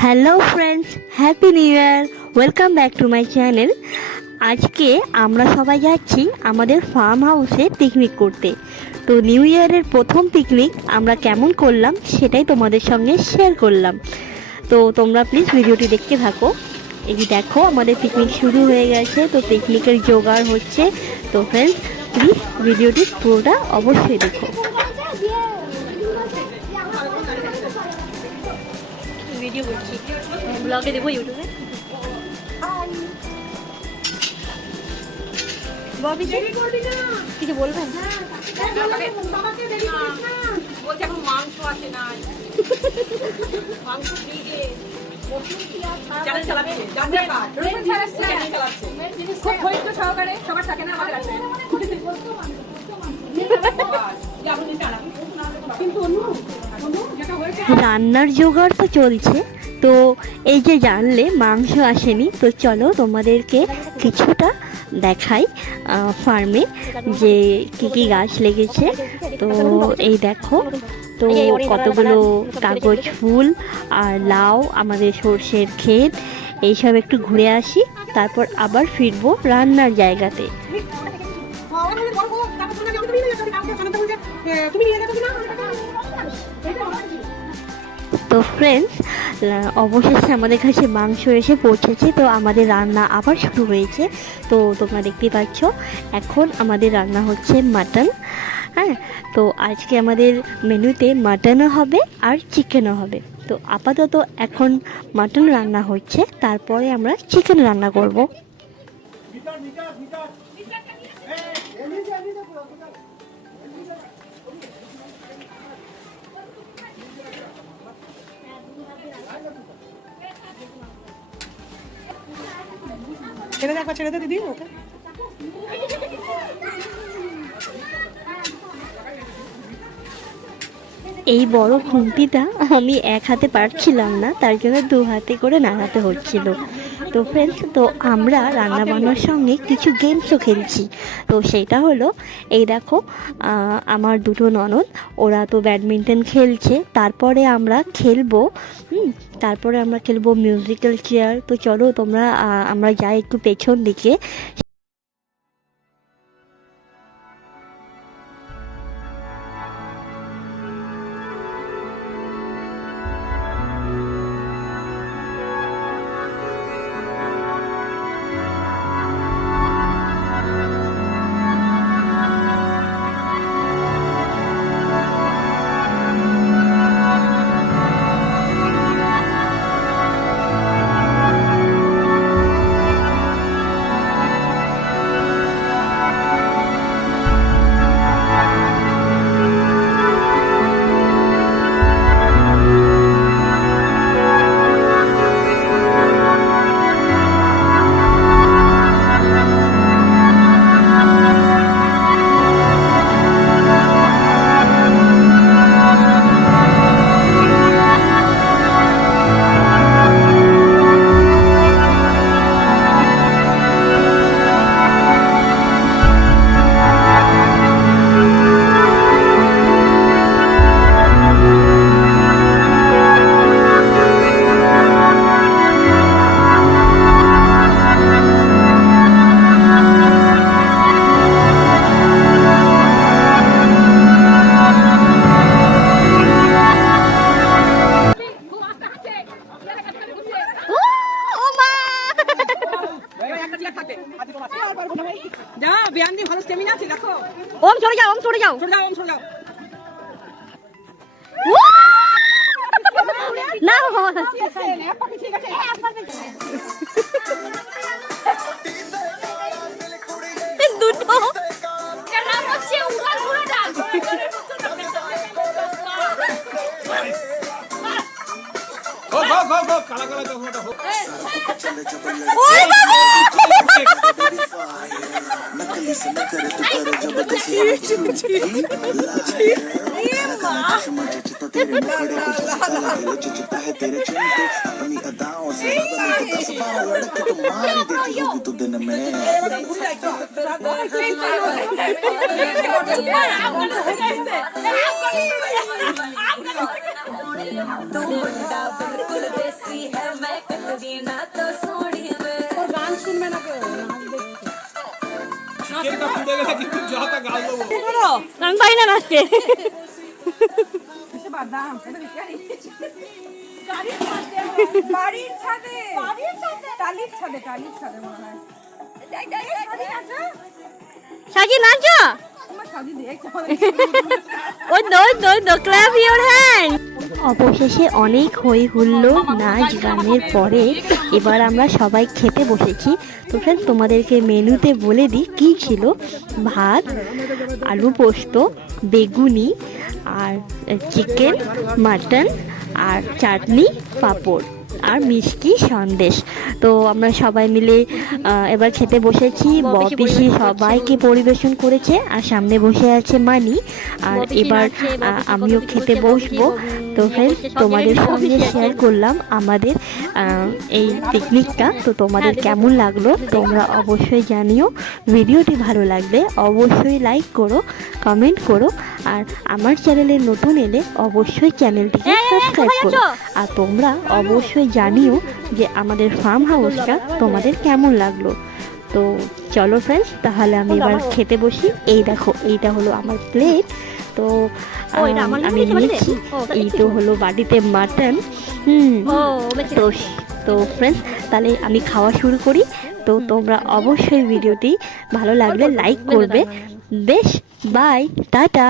Hello friends, happy new year. Welcome back to my channel. আজকে আমরা সবাই যাচ্ছি আমাদের ফার্ম হাউসে পিকনিক করতে। তো নিউ ইয়ারের প্রথম পিকনিক আমরা কেমন করলাম সেটাই তোমাদের সঙ্গে শেয়ার করলাম। তো তোমরা প্লিজ ভিডিওটি দেখতে থাকো। এই দেখো আমাদের পিকনিক শুরু হয়ে গেছে, তো পিকনিকের জোগাড় হচ্ছে। তো ফ্রেন্ডস, প্লিজ ভিডিওটি পুরোটা অবশ্যই দেখো। ভিডিও করছি, ব্লগে দেবো ইউটিউবে। কিছু বলবেন? মাংস আছে না, মাংস সবার থাকে না। রান্নার জোগাড় তো চলছে। তো এই যে জানলে মাংস আসেনি, তো চলো তোমাদেরকে কিছুটা দেখাই ফার্মে যে কি কি গাছ লেগেছে। তো এই দেখো, তো কতগুলো কাগজ ফুল আর লাউ, আমাদের সর্ষের ক্ষেত, এইসব একটু ঘুরে আসি, তারপর আবার ফিরবো রান্নার জায়গাতে। তো ফ্রেন্ডস, অবশেষে আমাদের কাছে মাংস এসে পৌঁছেছে। তো আমাদের রান্না আবার শুরু হয়েছে। তো তোমরা দেখতেই পাচ্ছ, এখন আমাদের রান্না হচ্ছে মাটন। হ্যাঁ, তো আজকে আমাদের মেনুতে মাটনও হবে আর চিকেনও হবে। তো আপাতত এখন মাটন রান্না হচ্ছে, তারপরে আমরা চিকেন রান্না করব। ছেড়ে দে দিদি ওকে। এই বড় খুন্তিটা আমি এক হাতে পারছিলাম না, তার জন্য দু হাতে করে নাড়াতে হচ্ছিল। তো ফ্রেন্ডস, তো আমরা রান্না বান্নার সঙ্গে কিছু গেমসও খেলছি। তো সেটা হলো, এই দেখো আমার দুটো ননদ, ওরা তো ব্যাডমিন্টন খেলছে। তারপরে আমরা খেলবো মিউজিক্যাল চেয়ার। তো চলো তোমরা, আমরা যাই একটু পেছন দিকে। যা ব্যায়াম দিয়ে ভালো স্টেমিনা আছে দেখো। ওম সরে যাও, ওম সরে যাও, সরে যাও, সরে যাও। না ঠিক আছে। দুটো নাম হচ্ছে উড়াল ঘোড়া ডাক। গো কালা কালা চশমাটা হোক। नकली से न करे तो करे जबरदस्ती मुझे चिता तेरे मुखड़े कुछ चिता लगे चिता है तेरे चिंते अपनी अदाओं से बदल के 10-12 लड़के तो मार ही देती होगी तू दिन में। तू मुंडा बिल्कुल देसी আমি পারি না নাচতে। বাদাম বাড়ির ছাদে টালির ছাদে মনে হয় সাজি নাচো। আমার সাজি দেখছো ওই দো ক্ল্যাপ ইওর হ্যান্ড। অবশেষে অনেক হই হুল্লো নাচ গানের পরে এবার আমরা সবাই খেতে বসেছি। তো ফ্রেন্ডস তোমাদেরকে মেনুতে বলে দিই কী ছিল। ভাত, আলু পোস্ত, বেগুনি আর চিকেন, মাটন আর চাটনি, পাঁপড় আর মিষ্টি সন্দেশ। তো আমরা সবাই মিলে এবার খেতে বসেছি। পিসি সবাইকে পরিবেশন করেছে আর সামনে বসে আছে মানি। আর এবার আমিও খেতে বসবো। তো ফ্রেন্ডস তোমাদের সঙ্গে শেয়ার করলাম আমাদের এই পিকনিকটা। তো তোমাদের কেমন লাগলো তোমরা অবশ্যই জানিও। ভিডিওটি ভালো লাগলে অবশ্যই লাইক করো, কমেন্ট করো। আর আমার চ্যানেলে নতুন এলে অবশ্যই চ্যানেলটিকে সাবস্ক্রাইব করো। আর তোমরা অবশ্যই জানিও যে আমাদের ফার্ম হাউসটা তোমাদের কেমন লাগলো। তো চলো ফ্রেন্ডস তাহলে আমি এবার খেতে বসি। এই দেখো এইটা হলো আমার প্লেট। তো আমি নিয়েছি। এই তো হলো বাড়িতে মাটন। তো ফ্রেন্ডস তাহলে আমি খাওয়া শুরু করি। তো তোমরা অবশ্যই ভিডিওটি ভালো লাগলে লাইক করবে। বেশ, বাই, টাটা।